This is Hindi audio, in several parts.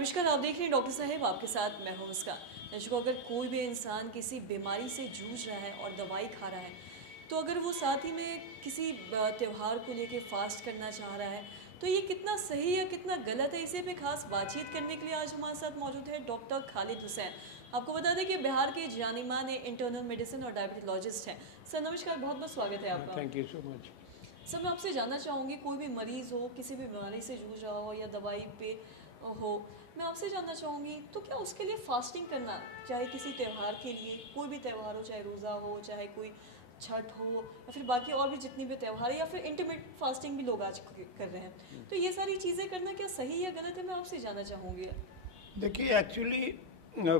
नमस्कार, आप देख रहे हैं डॉक्टर साहब, आपके साथ मैं हूं मुस्कान। दर्शकों, अगर कोई भी इंसान किसी बीमारी से जूझ रहा है और दवाई खा रहा है, तो अगर वो साथ ही में किसी त्योहार को लेके फास्ट करना चाह रहा है, तो ये कितना सही या कितना गलत है, इसी पे खास बातचीत करने के लिए आज हमारे साथ मौजूद है डॉक्टर खालिद हुसैन। आपको बता दें कि बिहार के जानी-माने इंटरनल मेडिसिन और डायबिटोलॉजिस्ट हैं। सर नमस्कार, बहुत-बहुत स्वागत है आपका। Thank you so much. Sir मैं आपसे जानना चाहूँगी, कोई भी मरीज़ हो, किसी भी बीमारी से जूझ रहा हो या दवाई पे हो, मैं आपसे जानना चाहूँगी तो क्या उसके लिए फ़ास्टिंग करना, चाहे किसी त्योहार के लिए, कोई भी त्योहार हो, चाहे रोज़ा हो, चाहे कोई छठ हो या फिर बाकी और भी जितनी भी त्योहार है या फिर इंटरमिटेंट फास्टिंग भी लोग आज कर रहे हैं, तो ये सारी चीज़ें करना क्या सही या गलत है, मैं आपसे जानना चाहूँगी। देखिए एक्चुअली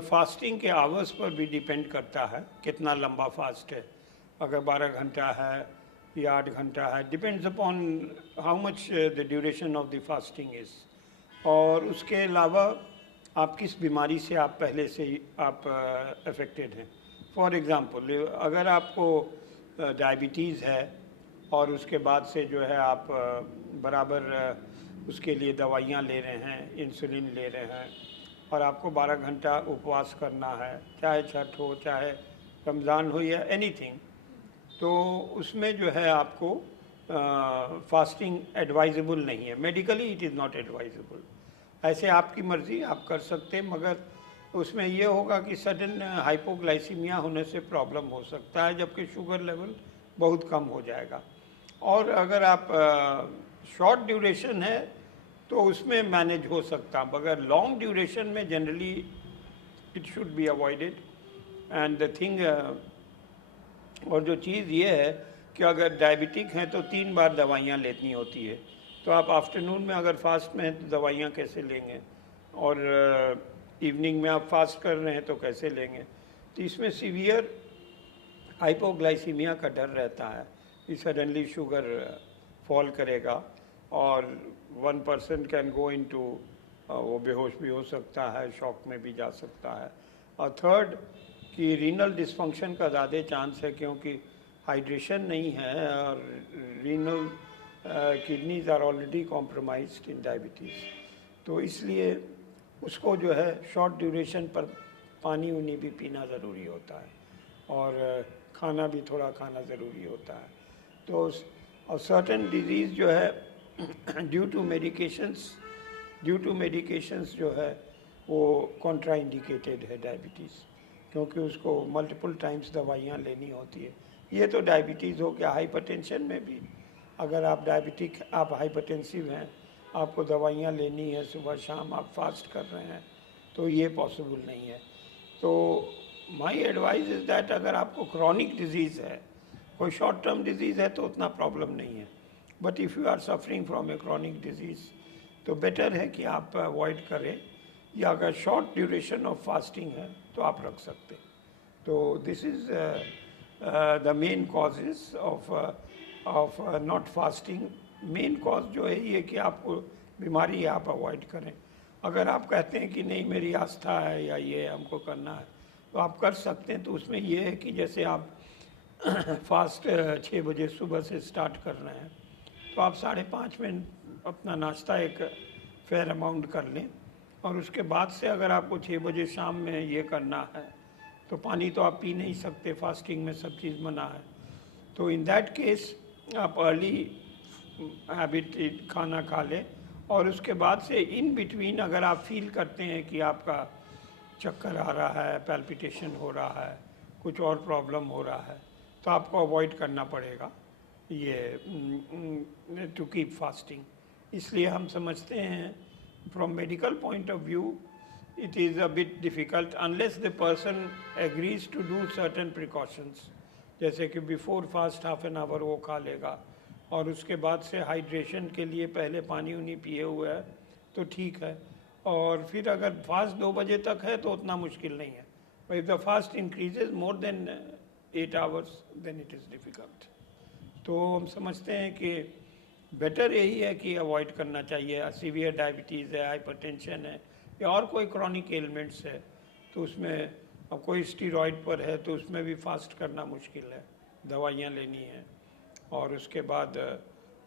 फास्टिंग के आवर्स पर भी डिपेंड करता है कितना लंबा फास्ट है। अगर 12 घंटा है या 8 घंटा है, depends upon how much the duration of the fasting is. और उसके अलावा आप किस बीमारी से आप पहले से ही आप अफेक्टेड हैं। फॉर एग्ज़ाम्पल, अगर आपको डायबिटीज़ है और उसके बाद से जो है आप बराबर उसके लिए दवाइयाँ ले रहे हैं, इंसुलिन ले रहे हैं और आपको 12 घंटा उपवास करना है, चाहे छठ हो, चाहे रमज़ान हो या एनीथिंग, तो उसमें जो है आपको फास्टिंग एडवाइजेबल नहीं है। Medically it is not advisable. ऐसे आपकी मर्ज़ी, आप कर सकते हैं, मगर उसमें ये होगा कि सडन हाइपोग्लाइसीमिया होने से प्रॉब्लम हो सकता है, जबकि शुगर लेवल बहुत कम हो जाएगा। और अगर आप शॉर्ट ड्यूरेशन है तो उसमें मैनेज हो सकता, मगर लॉन्ग ड्यूरेशन में generally it should be avoided. And the thing, और जो चीज़ ये है कि अगर डायबिटिक हैं तो 3 बार दवाइयाँ लेनी होती है, तो आप आफ्टरनून में अगर फास्ट में हैं तो दवाइयाँ कैसे लेंगे, और इवनिंग में आप फास्ट कर रहे हैं तो कैसे लेंगे। तो इसमें सीवियर हाइपोग्लाइसीमिया का डर रहता है कि सडनली शुगर फॉल करेगा और 1 पर्सन कैन गो इनटू, वो बेहोश भी हो सकता है, शॉक में भी जा सकता है। और थर्ड कि रीनल डिसफंक्शन का ज़्यादा चांस है, क्योंकि हाइड्रेशन नहीं है और renal kidneys are already compromised in diabetes. तो इसलिए उसको जो है शॉर्ट ड्यूरेशन पर पानी उनी भी पीना ज़रूरी होता है और खाना भी थोड़ा खाना ज़रूरी होता है। तो और सर्टेन डिजीज़ जो है ड्यू टू मेडिकेशंस जो है वो कॉन्ट्राइंडिकेटेड है डायबिटीज़, क्योंकि उसको मल्टीपल टाइम्स दवाइयाँ लेनी होती है। ये तो डायबिटीज़ हो गया। हाइपरटेंशन में भी अगर आप डायबिटिक, आप हाइपरटेंसिव हैं, आपको दवाइयाँ लेनी है, सुबह शाम आप फास्ट कर रहे हैं, तो ये पॉसिबल नहीं है। तो माई एडवाइस इज़ दैट अगर आपको क्रॉनिक डिजीज़ है, कोई शॉर्ट टर्म डिजीज़ है तो उतना प्रॉब्लम नहीं है, but if you are suffering from a chronic disease तो बेटर है कि आप अवॉइड करें, या अगर शॉर्ट ड्यूरेशन ऑफ फास्टिंग है तो आप रख सकते हैं। तो this is the main causes of not fasting. Main cause जो है ये कि आपको बीमारी आप अवॉइड करें। अगर आप कहते हैं कि नहीं मेरी आस्था है या ये हमको करना है तो आप कर सकते हैं। तो उसमें ये है कि जैसे आप फास्ट 6 बजे सुबह से स्टार्ट कर रहे हैं तो आप 5:30 में अपना नाश्ता एक फेयर अमाउंट कर लें, और उसके बाद से अगर आपको 6 बजे शाम में ये करना है तो पानी तो आप पी नहीं सकते, फास्टिंग में सब चीज़ मना है। तो इन दैट केस आप अर्ली हैबिट खाना खा लें, और उसके बाद से इन बिटवीन अगर आप फील करते हैं कि आपका चक्कर आ रहा है, पैल्पिटेशन हो रहा है, कुछ और प्रॉब्लम हो रहा है, तो आपको अवॉइड करना पड़ेगा ये टू कीप फास्टिंग। इसलिए हम समझते हैं from medical point of view it is a bit difficult unless the person agrees to do certain precautions, जैसे कि before fast half an hour वो खा लेगा और उसके बाद से हाइड्रेशन के लिए पहले पानी उनी पिए हुए है तो ठीक है। और फिर अगर फास्ट 2 बजे तक है तो उतना मुश्किल नहीं है, but if the fast increases more than 8 hours then it is difficult। तो हम समझते हैं कि बेटर यही है कि अवॉइड करना चाहिए। सीवियर डायबिटीज़ है, हाइपरटेंशन है या और कोई क्रॉनिक एलिमेंट्स है तो उसमें, अब कोई स्टीरॉयड पर है तो उसमें भी फास्ट करना मुश्किल है, दवाइयाँ लेनी हैं और उसके बाद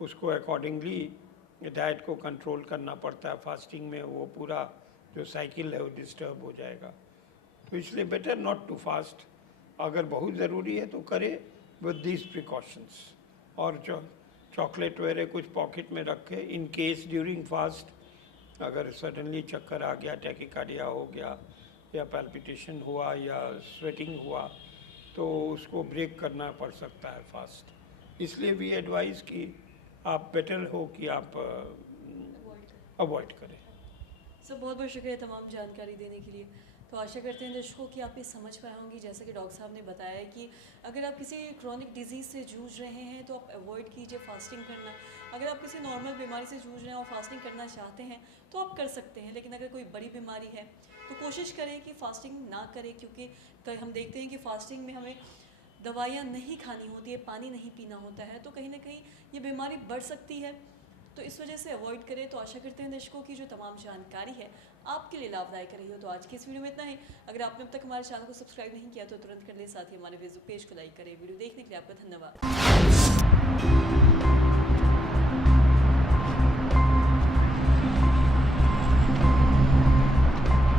उसको अकॉर्डिंगली डाइट को कंट्रोल करना पड़ता है। फास्टिंग में वो पूरा जो साइकिल है वो डिस्टर्ब हो जाएगा। तो इसलिए बेटर नॉट टू फास्ट। अगर बहुत ज़रूरी है तो करे विद दिस प्रिकॉशंस। और जो चॉकलेट वगैरह कुछ पॉकेट में रखे इन केस ड्यूरिंग फास्ट अगर सडनली चक्कर आ गया, टैकीकार्डिया हो गया या पैल्पिटेशन हुआ या स्वेटिंग हुआ तो उसको ब्रेक करना पड़ सकता है फास्ट। इसलिए भी एडवाइस कि आप बेटर हो कि आप अवॉइड करें। सर बहुत बहुत शुक्रिया तमाम जानकारी देने के लिए। तो आशा करते हैं दर्शकों कि आप ये समझ पाए होंगी, जैसा कि डॉक्टर साहब ने बताया कि अगर आप किसी क्रॉनिक डिजीज़ से जूझ रहे हैं तो आप अवॉइड कीजिए फास्टिंग करना। अगर आप किसी नॉर्मल बीमारी से जूझ रहे हैं और फास्टिंग करना चाहते हैं तो आप कर सकते हैं, लेकिन अगर कोई बड़ी बीमारी है तो कोशिश करें कि फ़ास्टिंग ना करें, क्योंकि हम देखते हैं कि फ़ास्टिंग में हमें दवाइयाँ नहीं खानी होती है, पानी नहीं पीना होता है, तो कहीं ना कहीं ये बीमारी बढ़ सकती है। तो इस वजह से अवॉइड करें। तो आशा करते हैं दर्शकों की जो तमाम जानकारी है आपके लिए लाभदायक रही हो। तो आज की इस वीडियो में इतना ही। अगर आपने अब तक हमारे चैनल को सब्सक्राइब नहीं किया तो तुरंत कर ले, साथ ही हमारे फेसबुक पेज को लाइक करें। वीडियो देखने के लिए आपका धन्यवाद।